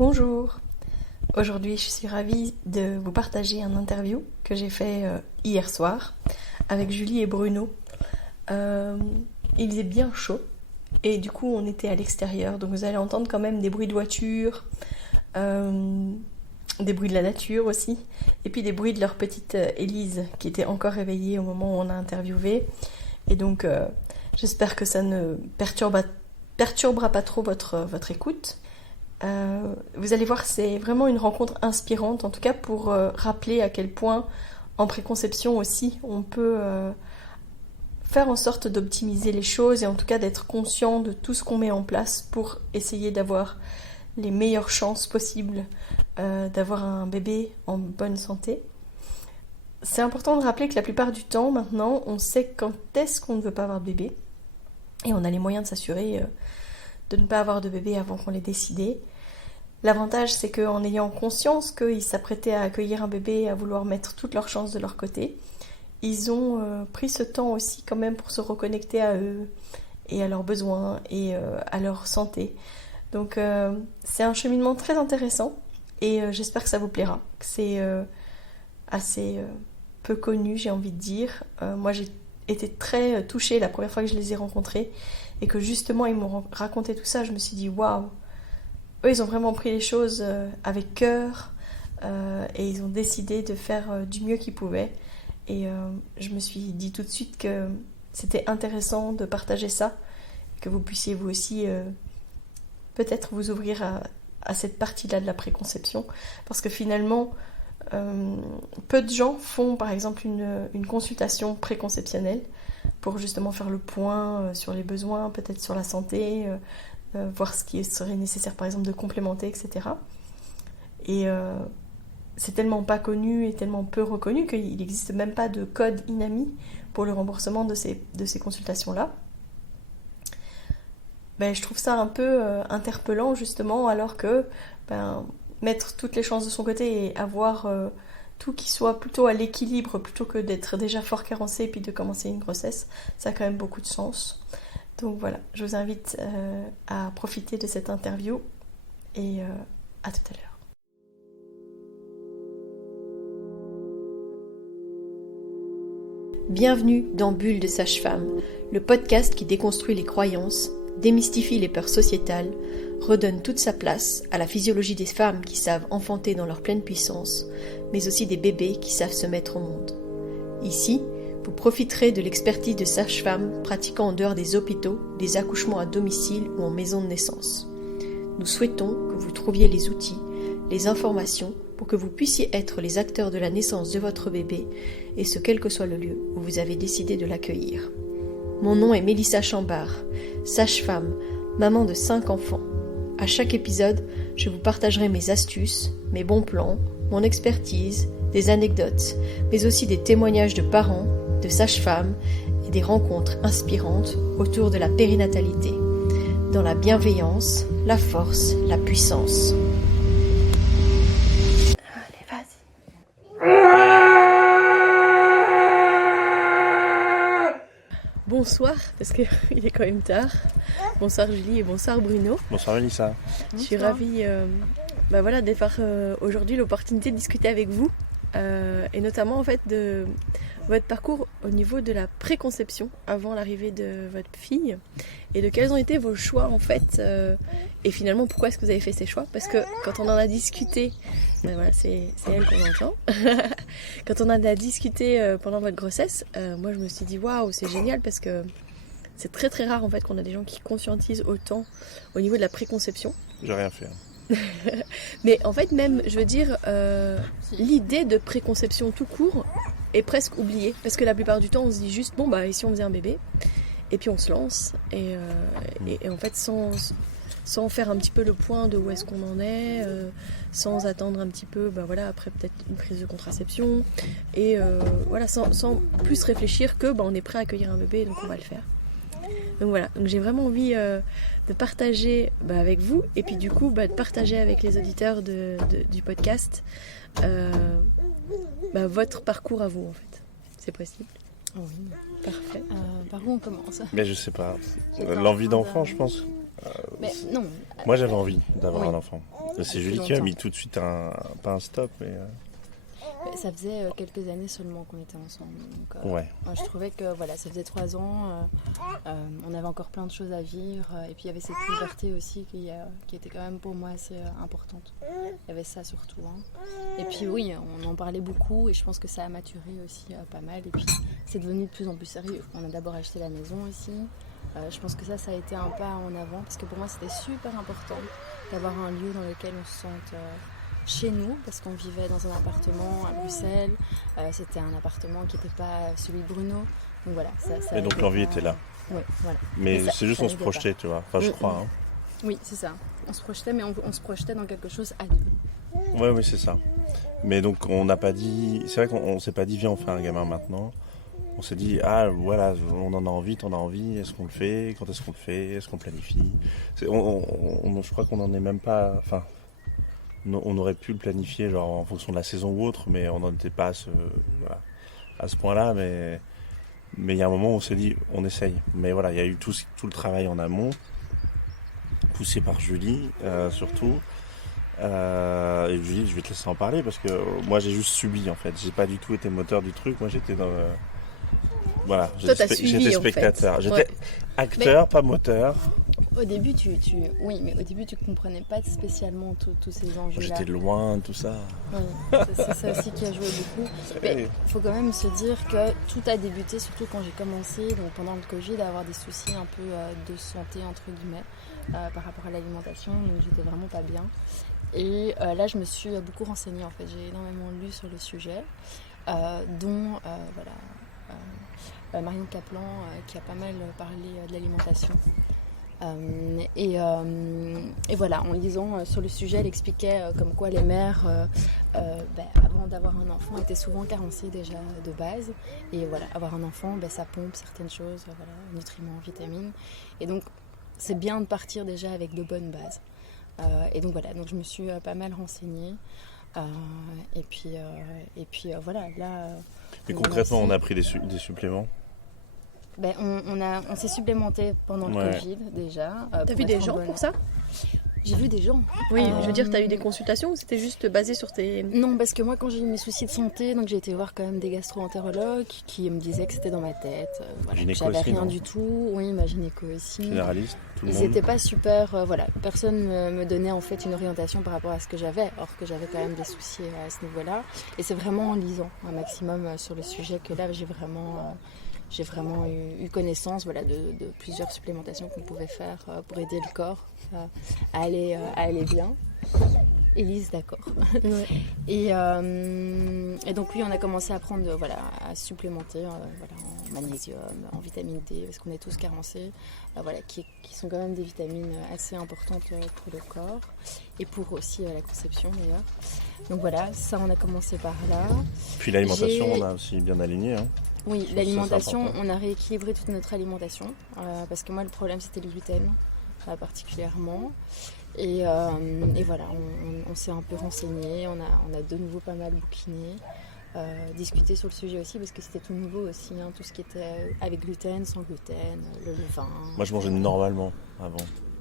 Bonjour, aujourd'hui je suis ravie de vous partager un interview que j'ai fait hier soir avec Julie et Bruno. Il faisait bien chaud et du coup on était à l'extérieur, donc vous allez entendre quand même des bruits de voiture, des bruits de la nature aussi, et puis des bruits de leur petite Élise qui était encore réveillée au moment où on a interviewé. Et donc j'espère que ça ne perturbera pas trop votre écoute. Vous allez voir, c'est vraiment une rencontre inspirante, en tout cas pour rappeler à quel point en préconception aussi on peut faire en sorte d'optimiser les choses et en tout cas d'être conscient de tout ce qu'on met en place pour essayer d'avoir les meilleures chances possibles d'avoir un bébé en bonne santé. C'est important de rappeler que la plupart du temps maintenant on sait quand est-ce qu'on ne veut pas avoir de bébé et on a les moyens de s'assurer de ne pas avoir de bébé avant qu'on l'ait décidé. L'avantage, c'est qu'en ayant conscience qu'ils s'apprêtaient à accueillir un bébé et à vouloir mettre toutes leurs chances de leur côté, ils ont pris ce temps aussi quand même pour se reconnecter à eux et à leurs besoins et à leur santé. Donc c'est un cheminement très intéressant et j'espère que ça vous plaira. Que c'est assez peu connu, j'ai envie de dire. Moi, j'ai été très touchée la première fois que je les ai rencontrés et que justement ils m'ont raconté tout ça. Je me suis dit waouh! Eux, ils ont vraiment pris les choses avec cœur et ils ont décidé de faire du mieux qu'ils pouvaient. Et je me suis dit tout de suite que c'était intéressant de partager ça, que vous puissiez vous aussi peut-être vous ouvrir à cette partie-là de la préconception. Parce que finalement, peu de gens font par exemple une consultation préconceptionnelle pour justement faire le point sur les besoins, peut-être sur la santé, voir ce qui serait nécessaire par exemple de complémenter, etc. Et c'est tellement pas connu et tellement peu reconnu qu'il n'existe même pas de code INAMI pour le remboursement de ces consultations-là. Je trouve ça un peu interpellant justement, alors que mettre toutes les chances de son côté et avoir tout qui soit plutôt à l'équilibre plutôt que d'être déjà fort carencé et puis de commencer une grossesse, ça a quand même beaucoup de sens. Donc voilà, je vous invite à profiter de cette interview et à tout à l'heure. Bienvenue dans Bulle de Sage-Femme, le podcast qui déconstruit les croyances, démystifie les peurs sociétales, redonne toute sa place à la physiologie des femmes qui savent enfanter dans leur pleine puissance, mais aussi des bébés qui savent se mettre au monde. Ici, vous profiterez de l'expertise de sages-femmes pratiquant en dehors des hôpitaux, des accouchements à domicile ou en maison de naissance. Nous souhaitons que vous trouviez les outils, les informations pour que vous puissiez être les acteurs de la naissance de votre bébé, et ce quel que soit le lieu où vous avez décidé de l'accueillir. Mon nom est Mélissa Chambard, sage-femme, maman de 5 enfants. À chaque épisode, je vous partagerai mes astuces, mes bons plans, mon expertise, des anecdotes, mais aussi des témoignages de parents, de sages-femmes et des rencontres inspirantes autour de la périnatalité, dans la bienveillance, la force, la puissance. Allez, vas-y. Bonsoir, parce qu'il est quand même tard. Bonsoir Julie et bonsoir Bruno. Bonsoir Mélissa. Je suis ravie d'avoir aujourd'hui l'opportunité de discuter avec vous et notamment en fait de votre parcours au niveau de la préconception avant l'arrivée de votre fille et de quels ont été vos choix en fait et finalement pourquoi est-ce que vous avez fait ces choix, parce que quand on en a discuté, c'est elle qu'on entend. Quand on en a discuté pendant votre grossesse, moi je me suis dit waouh, c'est génial, parce que c'est très très rare en fait qu'on a des gens qui conscientisent autant au niveau de la préconception. J'ai rien fait. Mais en fait même, je veux dire, l'idée de préconception tout court est presque oubliée, parce que la plupart du temps on se dit juste ici on faisait un bébé et puis on se lance et en fait sans faire un petit peu le point de où est-ce qu'on en est, sans attendre un petit peu après peut-être une prise de contraception et sans plus réfléchir que on est prêt à accueillir un bébé donc on va le faire. Donc voilà, donc j'ai vraiment envie de partager avec vous et puis du coup de partager avec les auditeurs du podcast votre parcours à vous en fait. C'est possible? Oui. Parfait. Par où on commence? Mais je sais pas. L'envie d'enfant, je pense. Mais non. Moi, j'avais envie d'avoir un enfant. C'est Julie qui a mis tout de suite pas un stop, mais... Ça faisait quelques années seulement qu'on était ensemble. Donc, ouais. Je trouvais que voilà, ça faisait 3 ans, on avait encore plein de choses à vivre, et puis il y avait cette liberté aussi qui était quand même pour moi assez importante. Il y avait ça surtout. Hein. Et puis oui, on en parlait beaucoup et je pense que ça a maturé aussi pas mal. Et puis c'est devenu de plus en plus sérieux. On a d'abord acheté la maison ici. Je pense que ça a été un pas en avant parce que pour moi c'était super important d'avoir un lieu dans lequel on se sente... chez nous, parce qu'on vivait dans un appartement à Bruxelles, c'était un appartement qui n'était pas celui de Bruno, donc voilà. Ça et donc l'envie était là. Oui, voilà. Mais c'est juste on se projetait, tu vois, enfin je crois. Hein. Oui, c'est ça, on se projetait, mais on se projetait dans quelque chose à deux. Oui, c'est ça. Mais donc on n'a pas dit, c'est vrai qu'on s'est pas dit viens on fait un gamin maintenant. On s'est dit voilà, on en a envie, t'en as envie, est-ce qu'on le fait, quand est-ce qu'on le fait, est-ce qu'on planifie. Je crois qu'on n'en est même pas, enfin... On aurait pu le planifier genre en fonction de la saison ou autre, mais on n'en était pas à ce point-là. Mais il y a un moment où on s'est dit, on essaye. Mais voilà, il y a eu tout le travail en amont, poussé par Julie surtout. Et Julie, je vais te laisser en parler parce que moi j'ai juste subi en fait. J'ai pas du tout été moteur du truc. Moi j'étais dans voilà, j'étais spectateur. En fait. J'étais acteur, pas moteur. Au début, oui, mais au début, tu comprenais pas spécialement tous ces enjeux-là. J'étais loin, tout ça. Oui, c'est ça aussi qui a joué beaucoup. Mais il faut quand même se dire que tout a débuté, surtout quand j'ai commencé, donc pendant le Covid, à avoir des soucis un peu de santé, entre guillemets, par rapport à l'alimentation. Donc j'étais vraiment pas bien. Et là, je me suis beaucoup renseignée, en fait. J'ai énormément lu sur le sujet, dont Marion Kaplan, qui a pas mal parlé de l'alimentation. Et voilà, en lisant sur le sujet, elle expliquait comme quoi les mères, avant d'avoir un enfant, étaient souvent carencées déjà de base. Et voilà, avoir un enfant, ça pompe certaines choses, nutriments, vitamines. Et donc, c'est bien de partir déjà avec de bonnes bases. Et donc voilà, donc je me suis pas mal renseignée. Et puis voilà, là... Mais concrètement, on a pris des suppléments. On s'est supplémenté pendant le Covid déjà. T'as vu des gens pour ça ? J'ai vu des gens. Oui, je veux dire, t'as eu des consultations ou c'était juste basé sur tes... Non, parce que moi, quand j'ai eu mes soucis de santé, donc j'ai été voir quand même des gastro-entérologues qui me disaient que c'était dans ma tête. J'avais rien du tout. Oui, ma gynéco aussi. Généraliste, tout le monde. Ils n'étaient pas super... Personne me donnait en fait une orientation par rapport à ce que j'avais, or que j'avais quand même des soucis à ce niveau-là. Et c'est vraiment en lisant un maximum sur le sujet que là, j'ai vraiment eu connaissance de plusieurs supplémentations qu'on pouvait faire pour aider le corps à aller bien. Élise, d'accord. Ouais. Et donc oui, on a commencé à prendre, à supplémenter en magnésium, en vitamine D, parce qu'on est tous carencés, qui sont quand même des vitamines assez importantes pour le corps et pour aussi la conception d'ailleurs. Donc voilà, ça on a commencé par là. Puis l'alimentation, on a aussi bien aligné. Hein. Oui, l'alimentation, on a rééquilibré toute notre alimentation, parce que moi le problème c'était le gluten particulièrement. Et voilà, on s'est un peu renseigné, on a de nouveau pas mal bouquiné, discuté sur le sujet aussi, parce que c'était tout nouveau aussi, tout ce qui était avec gluten, sans gluten, le levain. Moi je mangeais normalement avant.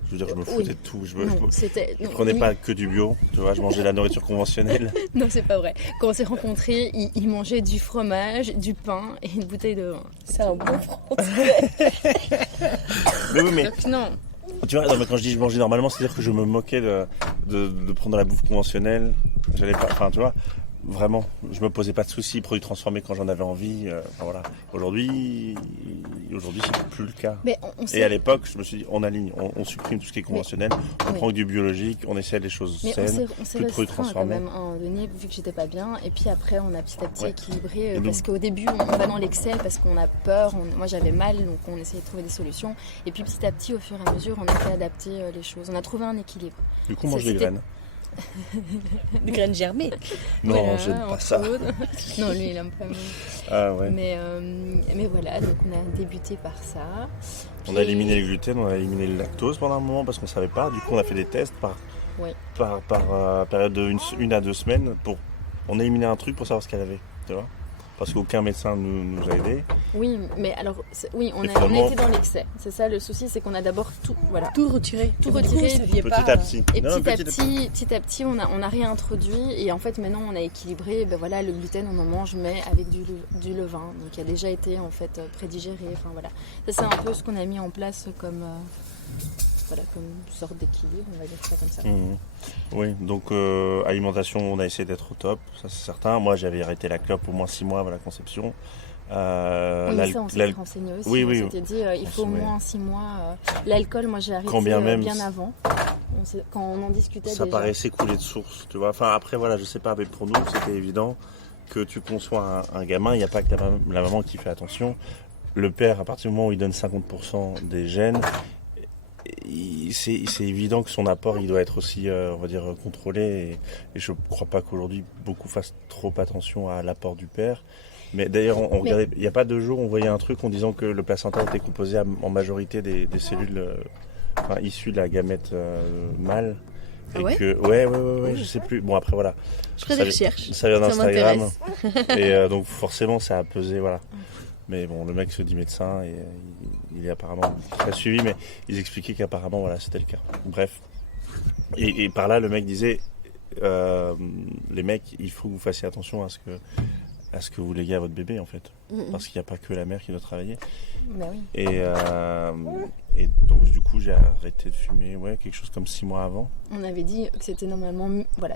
Je veux dire, je me foutais de tout. Je prenais pas que du bio, tu vois, je mangeais la nourriture conventionnelle. Non, c'est pas vrai. Quand on s'est rencontrés, il mangeait du fromage, du pain et une bouteille de vin. C'est un bon français. Mais oui, mais... Donc, non. Tu vois, mais quand je dis je mangeais normalement, c'est-à-dire que je me moquais de prendre la bouffe conventionnelle. J'allais pas, enfin, tu vois, vraiment, je me posais pas de soucis, produits transformés quand j'en avais envie. Voilà. Aujourd'hui, c'est plus le cas. Et à l'époque, je me suis dit, on aligne, on supprime tout ce qui est conventionnel, on prend du biologique, on essaie des choses saines, plus de produits transformés. Quand même, à un moment donné, vu que j'étais pas bien, et puis après, on a petit à petit équilibré, parce qu'au début, on va dans l'excès parce qu'on a peur. Moi, j'avais mal, donc on essayait de trouver des solutions. Et puis petit à petit, au fur et à mesure, on a fait adapter les choses. On a trouvé un équilibre. Du coup, on mange des graines. Des graines germées. Non, j'aime pas ça. Non, lui, il aime pas. Ah ouais. Mais voilà, donc on a débuté par ça. On a éliminé le gluten, on a éliminé le lactose pendant un moment parce qu'on savait pas. Du coup, on a fait des tests par période de 1 à 2 semaines. On a éliminé un truc pour savoir ce qu'elle avait, tu vois. parce qu'aucun médecin nous a aidés. Oui, mais alors, oui, on finalement- a été dans l'excès. C'est ça le souci, c'est qu'on a d'abord tout retiré. Tout retiré, Et puis Petit à petit. Et Non, petit à petit, on a réintroduit. Et en fait, maintenant, on a équilibré. Ben voilà, le gluten, on en mange, mais avec du levain. Donc, qui a déjà été en fait prédigéré. Enfin voilà. Ça, c'est un peu ce qu'on a mis en place comme sorte d'équilibre, on va dire ça comme ça. Oui, donc alimentation, on a essayé d'être au top, ça c'est certain. Moi, j'avais arrêté la clope au moins 6 mois avant la conception. Oui, mais ça, on s'était renseigné aussi. Oui, oui. On s'était dit, il faut au moins 6 mois. L'alcool, moi, j'ai arrêté bien avant. Quand on en discutait Ça déjà. paraissait couler de source, tu vois. Enfin, après, voilà, je sais pas, mais pour nous, c'était évident que tu conçois un gamin, il n'y a pas que la maman qui fait attention. Le père, à partir du moment où il donne 50% des gènes, c'est évident que son apport, il doit être aussi, on va dire, contrôlé. Et je ne crois pas qu'aujourd'hui, beaucoup fassent trop attention à l'apport du père. Mais d'ailleurs, on regardait, il n'y a pas 2 jours, on voyait un truc en disant que le placenta était composé en majorité des cellules issues de la gamète mâle. Ah ouais ouais, je sais plus. Bon, après, voilà. Je ferai des recherches. Ça vient Ça d'Instagram. Et donc, forcément, ça a pesé, voilà. Mais bon, le mec se dit médecin et il est apparemment très suivi, mais ils expliquaient qu'apparemment, voilà, c'était le cas. Bref. Et par là, le mec disait, les mecs, il faut que vous fassiez attention à ce que vous léguez à votre bébé, en fait. Parce qu'il n'y a pas que la mère qui doit travailler. Bah oui. Et donc, du coup, j'ai arrêté de fumer, quelque chose comme 6 mois avant. On avait dit que c'était normalement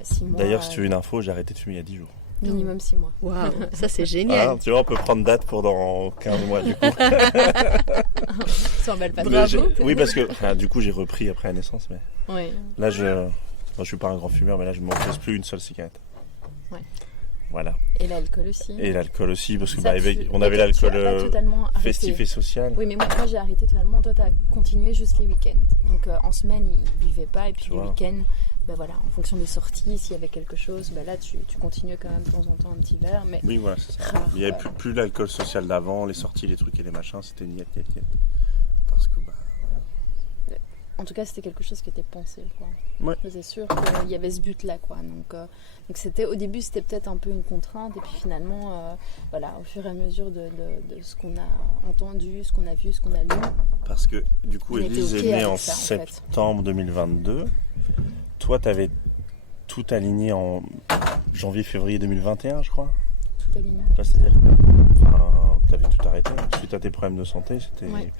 6 mois. D'ailleurs, si tu veux une info, j'ai arrêté de fumer il y a 10 jours. Minimum 6 mois. Waouh, ça c'est génial. Tu vois, on peut prendre date pour dans 15 mois, du coup. Ça emballe pas Mais trop. oui, parce que du coup, j'ai repris après la naissance. Mais Oui. là, moi, je suis pas un grand fumeur, mais là, je ne m'en pose plus une seule cigarette. Ouais. Voilà. Et l'alcool aussi. Et l'alcool aussi, parce que Ça, on avait l'alcool tu as pas totalement arrêté. festif et social. Oui, mais moi j'ai arrêté totalement. Toi, tu as continué juste les week-ends. Donc en semaine, il ne buvait pas. Et puis les week-ends, voilà, en fonction des sorties, s'il y avait quelque chose, là, tu continues quand même de temps en temps un petit verre. Mais oui, voilà, c'est ça. Il n'y avait plus l'alcool social d'avant, les sorties, les trucs et les machins, c'était niet. Parce que, en tout cas, c'était quelque chose qui était pensé, quoi. Ouais. C'est sûr qu'il y avait ce but-là, quoi. Donc c'était, au début, c'était peut-être un peu une contrainte. Et puis finalement, au fur et à mesure de ce qu'on a entendu, ce qu'on a vu, ce qu'on a lu. Parce que, du coup, On était Élise OK est née avec en ça, septembre 2022. Toi, tu avais tout aligné en janvier-février 2021, je crois. Tout aligné. C'est-à-dire, tu avais tout arrêté. Suite à tes problèmes de santé, c'était... Ouais.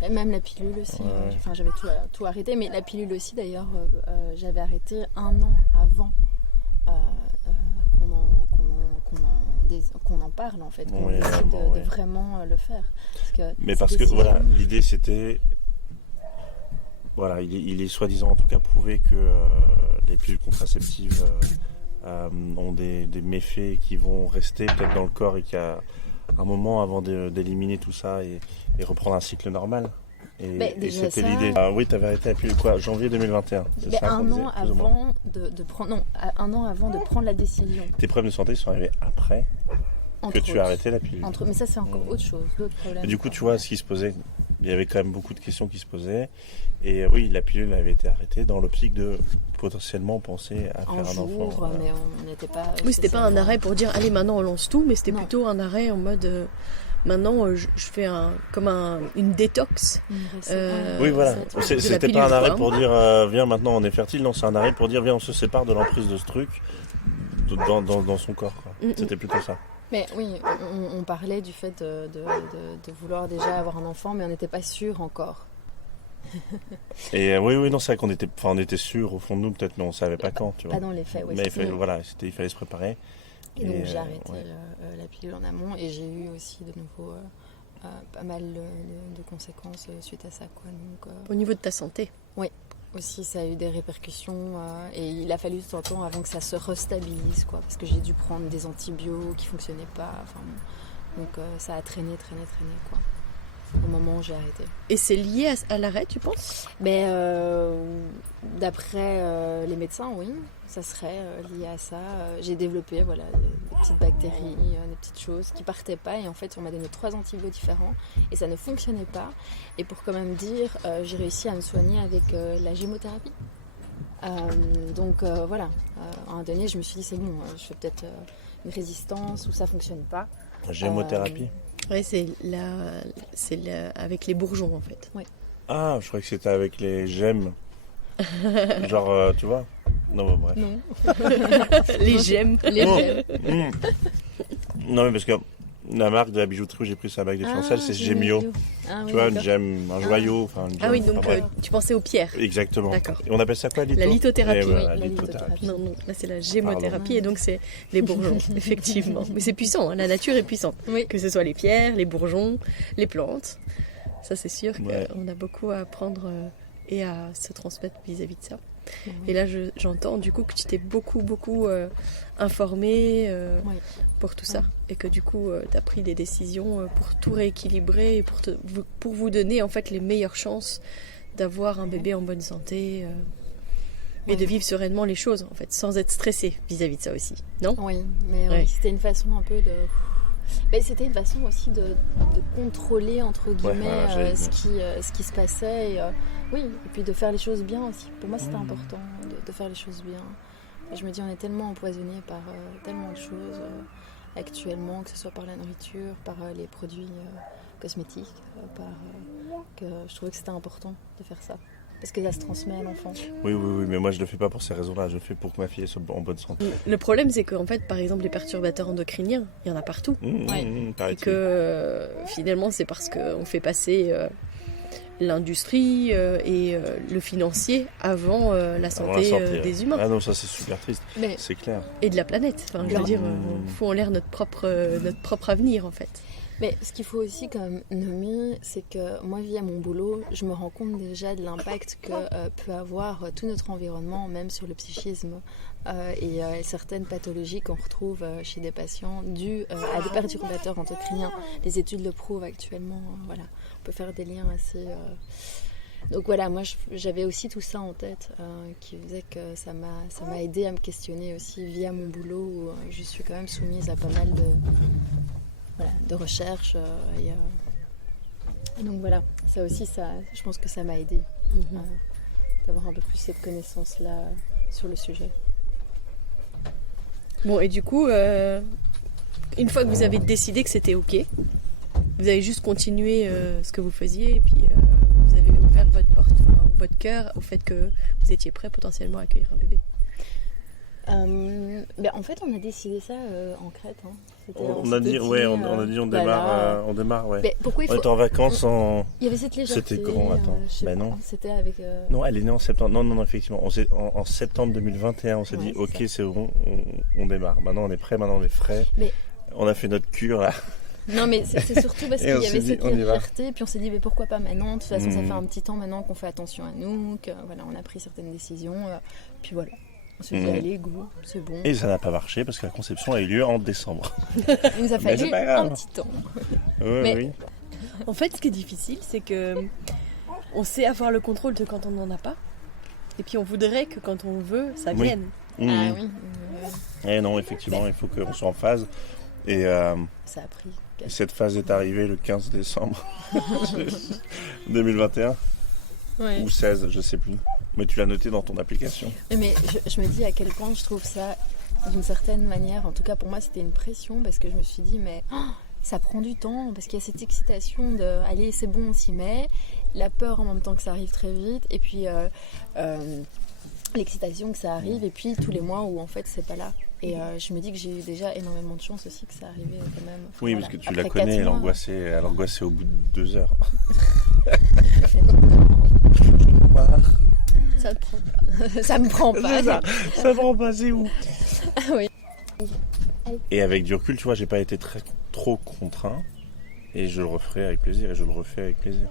Et même la pilule aussi. Ouais. J'avais tout arrêté. Mais la pilule aussi, d'ailleurs, j'avais arrêté 1 an avant qu'on en parle, en fait. Qu'on décide de vraiment le faire. Parce que voilà, l'idée c'était... Voilà, il est soi-disant en tout cas prouvé que les pilules contraceptives ont des méfaits qui vont rester peut-être dans le corps et qu'il y a un moment avant d'éliminer tout ça et reprendre un cycle normal. Et c'était l'idée. Oui, tu avais arrêté la pilule quoi, janvier 2021. C'est ça un an avant de prendre. Non, 1 an avant de prendre la décision. Tes problèmes de santé sont arrivés après que tu as arrêté la pilule. Mais ça, c'est encore autre chose, d'autres problèmes. Du coup, tu vois, ce qui se posait, il y avait quand même beaucoup de questions qui se posaient. Et oui, la pilule avait été arrêtée dans l'optique de potentiellement penser à faire un enfant. Mais on n'était pas... Oui, c'était pas un arrêt pour dire, allez, maintenant on lance tout, mais c'était plutôt un arrêt en mode... Maintenant, je fais une détox. Oui, voilà. C'était pas un arrêt pour dire viens, maintenant on est fertile. Non, c'est un arrêt pour dire viens, on se sépare de l'emprise de ce truc dans son corps. Quoi. C'était plutôt ça. Mais oui, on parlait du fait de vouloir déjà avoir un enfant, mais on n'était pas sûr encore. Et oui, non, c'est vrai qu'on était sûr au fond de nous, peut-être, mais on savait pas quand. Tu vois. Pas dans les faits, oui. Mais il fallait se préparer. Et donc j'ai arrêté la pilule en amont et j'ai eu aussi de nouveau pas mal de conséquences suite à ça. Quoi. Donc, au niveau de ta santé? Oui, aussi ça a eu des répercussions et il a fallu tout un temps avant que ça se restabilise, quoi, parce que j'ai dû prendre des antibiotiques qui ne fonctionnaient pas. Donc ça a traîné, quoi, au moment où j'ai arrêté. Et c'est lié à l'arrêt, tu penses? D'après les médecins, oui, ça serait lié à ça. J'ai développé des petites bactéries, des petites choses qui partaient pas. Et en fait, on m'a donné 3 antibiotiques différents et ça ne fonctionnait pas. Et pour quand même dire, j'ai réussi à me soigner avec la gémothérapie. Donc voilà, à un moment donné, je me suis dit, c'est bon, je fais peut-être une résistance ou ça fonctionne pas. Gémothérapie. Ouais, avec les bourgeons en fait. Ah, je croyais que c'était avec les gemmes. Genre, tu vois. Non, bah, bref. Non. Les gemmes. Les Oh. gemmes. Non, mais parce que la marque de la bijouterie où j'ai pris sa bague de fiançailles, c'est Gemio. Ah, Tu oui, vois, une d'accord. gemme, un joyau. Enfin, une Ah oui, gemme, donc enfin, bref. tu pensais aux pierres. Exactement. D'accord. Et on appelle ça quoi, La lithothérapie. Et voilà, Oui, la la lithothérapie. Non, là c'est la gémothérapie Pardon. et donc c'est les bourgeons, effectivement. Mais c'est puissant, hein, la nature est puissante. Oui. Que ce soit les pierres, les bourgeons, les plantes. Ça c'est sûr Ouais. qu'on a beaucoup à apprendre et à se transmettre vis-à-vis de ça. Oui. Et là j'entends du coup que tu t'es beaucoup informé Oui. pour tout ça. Et que du coup tu as pris des décisions pour tout rééquilibrer et pour vous donner en fait les meilleures chances d'avoir un bébé en bonne santé. Et de vivre sereinement les choses, en fait, sans être stressé vis-à-vis de ça aussi, non? Oui, mais Ouais. oui, c'était une façon un peu de... Mais c'était une façon aussi de contrôler, entre guillemets, voilà, j'allais ce qui se passait. Et, oui, et puis de faire les choses bien aussi. Pour moi, c'était important de faire les choses bien. Et je me dis, on est tellement empoisonné par tellement de choses actuellement, que ce soit par la nourriture, par les produits cosmétiques, que je trouvais que c'était important de faire ça. Parce que ça se transmet à l'enfant. Oui, mais moi je le fais pas pour ces raisons-là, je le fais pour que ma fille soit en bonne santé. Le problème, c'est qu'en fait, par exemple, les perturbateurs endocriniens, il y en a partout. Et Paraît-il. que finalement, c'est parce qu'on fait passer l'industrie et le financier avant la Avant la santé santé, des humains Ah non, ça c'est super triste, Mais c'est clair. et de la planète. Enfin, je veux dire, on fout en l'air notre propre avenir, en fait. Mais ce qu'il faut aussi quand même nommer, c'est que moi, via mon boulot, je me rends compte déjà de l'impact que peut avoir tout notre environnement, même sur le psychisme et certaines pathologies qu'on retrouve chez des patients dues à des perturbateurs endocriniens. Les études le prouvent actuellement. Voilà, on peut faire des liens assez... Donc voilà, moi j'avais aussi tout ça en tête qui faisait que ça m'a aidé à me questionner aussi via mon boulot où je suis quand même soumise à pas mal de recherche et donc voilà, ça aussi, je pense que ça m'a aidé d'avoir un peu plus cette connaissance-là sur le sujet. Bon, et du coup, une fois que vous avez décidé que c'était OK, vous avez juste continué ce que vous faisiez et puis vous avez ouvert votre cœur au fait que vous étiez prêt potentiellement à accueillir un bébé. Ben en fait, on a décidé ça en Crète. Hein. On a dit, on démarre, ouais. Mais pourquoi il On faut... était en vacances Il y avait cette légèreté. C'était quand, attends, je sais ben pas, non. C'était avec... Non, elle est née en septembre. Non, effectivement. En septembre 2021, on s'est dit, c'est ok, ça. c'est bon, on démarre. Maintenant, on est prêt, maintenant, on est frais. Mais- On a fait notre cure, là. Non, mais c'est surtout parce Et qu'il on y s'est avait dit, cette on y va. légèreté, puis on s'est dit, mais pourquoi pas maintenant? De toute façon, ça Mhm. fait un petit temps maintenant qu'on fait attention à nous, que voilà, on a pris certaines décisions, puis voilà. On s'est dit, Mhm. allez, go, c'est bon. Et ça n'a pas marché parce que la conception a eu lieu en décembre. Il nous a Mais fallu c'est pas grave. un petit temps. Oui, Mais- oui. En fait, ce qui est difficile, c'est que on sait avoir le contrôle de quand on n'en a pas. Et puis on voudrait que quand on veut, ça Oui. vienne. Mhm. Ah oui, Et non, effectivement, il faut qu'on soit en phase. Et ça a pris. cette phase est arrivée le 15 décembre 2021 Ouais. ou 16, je sais plus. Mais tu l'as noté dans ton application. Mais je me dis à quel point je trouve ça, d'une certaine manière, en tout cas pour moi, c'était une pression parce que je me suis dit, mais ça prend du temps parce qu'il y a cette excitation de, allez, c'est bon, on s'y met, la peur en même temps que ça arrive très vite, et puis l'excitation que ça arrive, et puis tous les mois où en fait c'est pas là. Et je me dis que j'ai eu déjà énormément de chance aussi que ça arrivait quand même. Enfin, Oui, voilà. parce que tu Après la connais, 4 mois, elle angoissait au bout de 2 heures. Ça te prend pas. ça me prend pas. C'est ça. Ça va en passer où? Oui. Et avec du recul, tu vois, j'ai pas été trop contraint. Et je le referai avec plaisir. Et je le refais avec plaisir.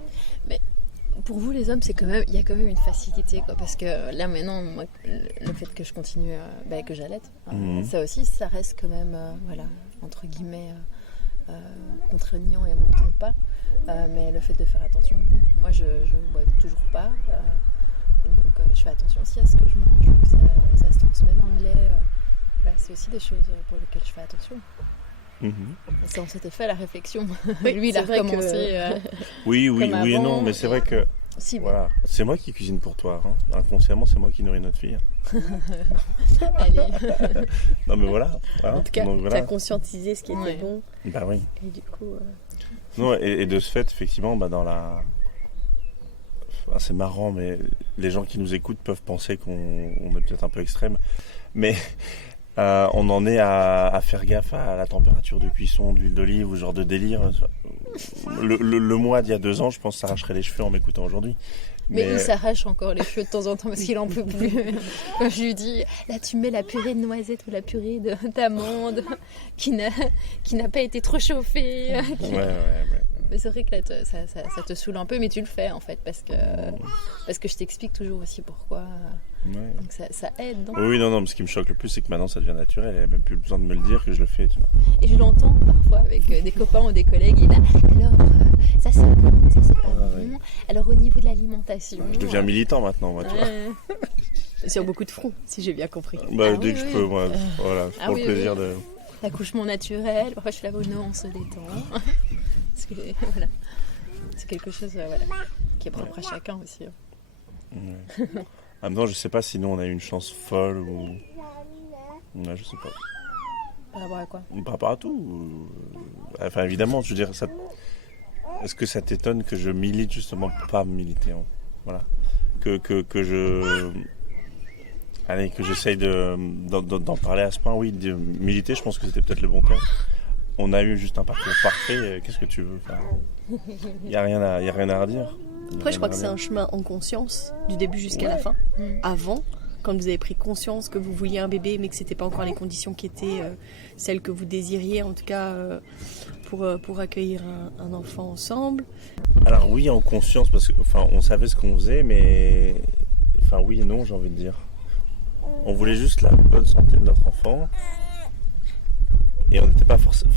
Pour vous les hommes, il y a quand même une facilité, quoi, parce que là maintenant, moi, le fait que je continue, que j'allaite, ça aussi, ça reste quand même, voilà, entre guillemets, contraignant et en même temps pas. Mais le fait de faire attention, oui. Moi je bois toujours pas, et donc je fais attention aussi à ce que je mange, que ça se transmet dans le lait. Voilà, c'est aussi des choses pour lesquelles je fais attention. Mhm. Et ça, on s'était fait la réflexion. Oui, Lui, il a c'est vrai recommencé. Oui Comme et avant, non, mais c'est vrai que Si, Voilà. C'est moi qui cuisine pour toi. Hein. Inconsciemment, c'est moi qui nourris notre fille. allez. Non, mais voilà. En tout cas, Donc, tu voilà. as conscientisé ce qui était Ouais. bon. Bah oui. Et du coup, Non, et de ce fait, effectivement, dans la... Enfin, c'est marrant, mais les gens qui nous écoutent peuvent penser qu'on est peut-être un peu extrême. Mais on en est à faire gaffe à la température de cuisson, d'huile d'olive ou ce genre de délire. Le mois d'il y a 2 ans, je pense, s'arracherait les cheveux en m'écoutant aujourd'hui. Mais il s'arrache encore les cheveux de temps en temps parce qu'il en peut plus. Quand je lui dis, là tu mets la purée de noisettes ou la purée d'amandes qui n'a pas été trop chauffée. Ouais. Mais c'est vrai que là, ça te saoule un peu, mais tu le fais en fait parce que je t'explique toujours aussi pourquoi. Ouais. Donc ça aide. Donc. Oui, non, mais ce qui me choque le plus, c'est que maintenant ça devient naturel. Il n'y a même plus besoin de me le dire que je le fais. Tu vois. Et je l'entends parfois avec des copains ou des collègues. Et là, alors, ça c'est bon, ça c'est pas bon. Ouais. Alors au niveau de l'alimentation. Je deviens militant maintenant, moi, tu vois. sur beaucoup de fronts, si j'ai bien compris. Bah, Ah dès oui, que je oui. peux, moi, voilà, Ah pour oui, le plaisir oui. de... L'accouchement naturel, parfois je suis là, oh non, on se détend. Parce que, voilà. C'est quelque chose voilà, qui est propre à chacun aussi. Ouais. Maintenant, je sais pas si nous on a eu une chance folle ou... Ouais, je sais pas. Par rapport à quoi? Par rapport à tout. Enfin, évidemment, je veux dire, ça... est-ce que ça t'étonne que je milite justement pour pas militer hein. Voilà. Que je... Allez, que j'essaye d'en parler à ce point, oui, de militer, je pense que c'était peut-être le bon terme. On a eu juste un parcours parfait, qu'est-ce que tu veux faire? Il n'y a rien à redire. Après, je crois que c'est un chemin en conscience, du début jusqu'à la fin. Avant, quand vous avez pris conscience que vous vouliez un bébé, mais que c'était pas encore les conditions qui étaient celles que vous désiriez, en tout cas pour accueillir un enfant ensemble. Alors oui, en conscience, parce que on savait ce qu'on faisait, mais oui et non, j'ai envie de dire. On voulait juste la bonne santé de notre enfant, et on n'était pas forcément.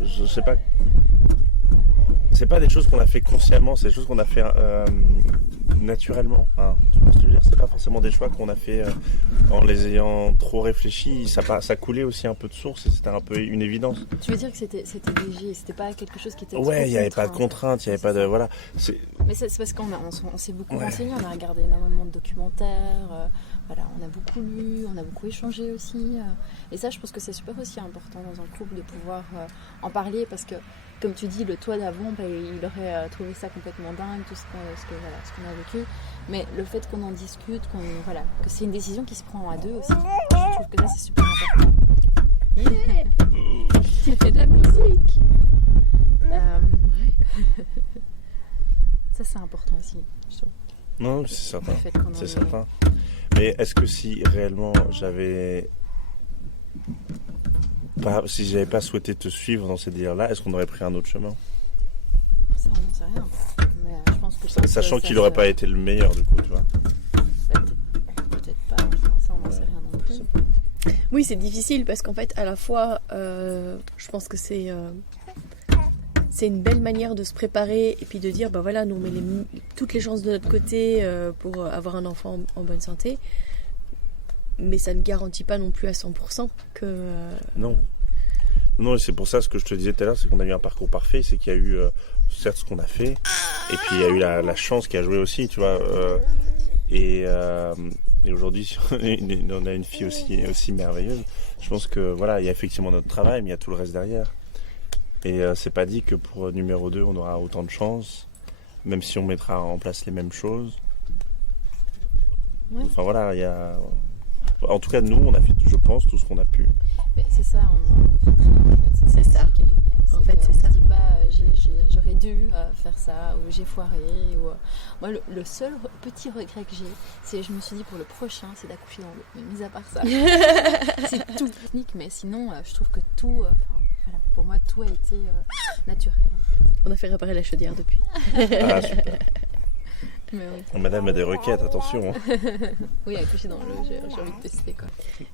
Je sais pas. C'est pas des choses qu'on a fait consciemment, c'est des choses qu'on a fait naturellement. Hein. Tu vois ce que je veux dire? C'est pas forcément des choix qu'on a fait en les ayant trop réfléchis. Ça coulait aussi un peu de source et c'était un peu une évidence. Tu veux dire que c'était léger, c'était pas quelque chose qui était Ouais, il n'y avait pas de contraint. contraintes, il n'y avait pas de... Voilà. Mais c'est parce qu'on s'est beaucoup renseigné, on a regardé énormément de documentaires, voilà, on a beaucoup lu, on a beaucoup échangé aussi. Et ça, je pense que c'est super aussi important dans un couple de pouvoir en parler parce que, comme tu dis, le toi d'avant, il aurait trouvé ça complètement dingue, tout ce qu'on a vécu. Mais le fait qu'on en discute, que c'est une décision qui se prend à deux aussi, je trouve que ça, c'est super important. Yeah. Tu fais de la musique. Ça, c'est important aussi, je trouve. Non, c'est certain. Le fait qu'on en C'est ait- certain. Mais est-ce que si réellement si j'avais pas souhaité te suivre dans ces délires-là, est-ce qu'on aurait pris un autre chemin? Ça, on n'en sait rien. Mais je pense que Sachant qu'il n'aurait pas été le meilleur, du coup, tu vois. Peut-être pas. Enfin, ça, on n'en sait rien non plus. Oui, c'est difficile parce qu'en fait, à la fois, je pense que c'est une belle manière de se préparer et puis de dire, bah voilà, nous on met toutes les chances de notre côté pour avoir un enfant en bonne santé. Mais ça ne garantit pas non plus à 100% que... Non. Non, et c'est pour ça ce que je te disais tout à l'heure, c'est qu'on a eu un parcours parfait, c'est qu'il y a eu certes ce qu'on a fait, et puis il y a eu la chance qui a joué aussi, tu vois. Et aujourd'hui, on a une fille aussi merveilleuse. Je pense que voilà, il y a effectivement notre travail, mais il y a tout le reste derrière. Et c'est pas dit que pour numéro 2, on aura autant de chance, même si on mettra en place les mêmes choses. Ouais. Enfin voilà, il y a... En tout cas, nous, on a fait, je pense, tout ce qu'on a pu. Mais c'est ça, on regretterait en fait. C'est ça. Qui est génial. En fait, c'est on ça. se dit pas, j'aurais dû faire ça, ou j'ai foiré. Ou... Moi, le seul petit regret que j'ai, c'est je me suis dit pour le prochain, c'est d'accoucher dans l'eau. Mais mis à part ça, c'est tout technique. Mais sinon, je trouve que tout, voilà, pour moi, tout a été naturel en fait. On a fait réparer la chaudière depuis. Ah, super. Mais oui. Madame a des requêtes, attention. Oui, accoucher dans l'eau, j'ai envie de tester quoi.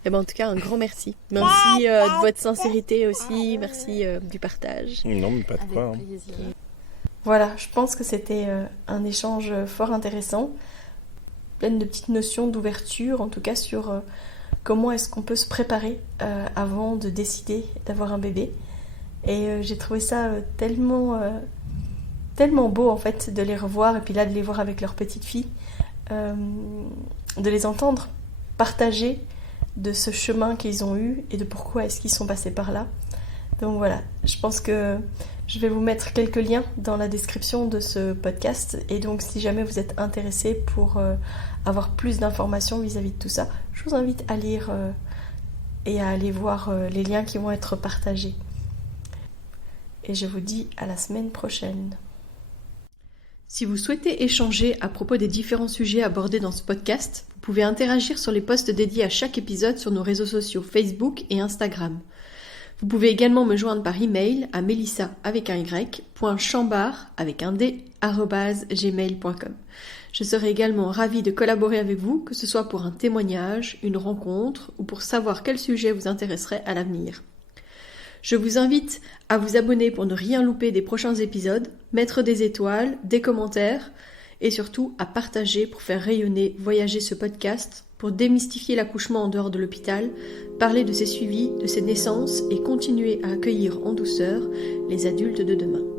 Et ben, en tout cas, un grand merci. Merci de votre sincérité aussi, merci du partage. Non, mais pas de Avec quoi. Hein. plaisir. Voilà, je pense que c'était un échange fort intéressant, plein de petites notions d'ouverture, en tout cas sur comment est-ce qu'on peut se préparer avant de décider d'avoir un bébé. Et j'ai trouvé ça tellement tellement beau en fait de les revoir et puis là de les voir avec leur petite fille, de les entendre partager de ce chemin qu'ils ont eu et de pourquoi est-ce qu'ils sont passés par là. Donc voilà, je pense que je vais vous mettre quelques liens dans la description de ce podcast et donc si jamais vous êtes intéressé pour avoir plus d'informations vis-à-vis de tout ça, je vous invite à lire et à aller voir les liens qui vont être partagés. Et je vous dis à la semaine prochaine. Si vous souhaitez échanger à propos des différents sujets abordés dans ce podcast, vous pouvez interagir sur les posts dédiés à chaque épisode sur nos réseaux sociaux Facebook et Instagram. Vous pouvez également me joindre par email à melissa.chambard@gmail.com. Je serai également ravie de collaborer avec vous, que ce soit pour un témoignage, une rencontre ou pour savoir quel sujet vous intéresserait à l'avenir. Je vous invite à vous abonner pour ne rien louper des prochains épisodes, mettre des étoiles, des commentaires et surtout à partager pour faire rayonner, voyager ce podcast, pour démystifier l'accouchement en dehors de l'hôpital, parler de ses suivis, de ses naissances et continuer à accueillir en douceur les adultes de demain.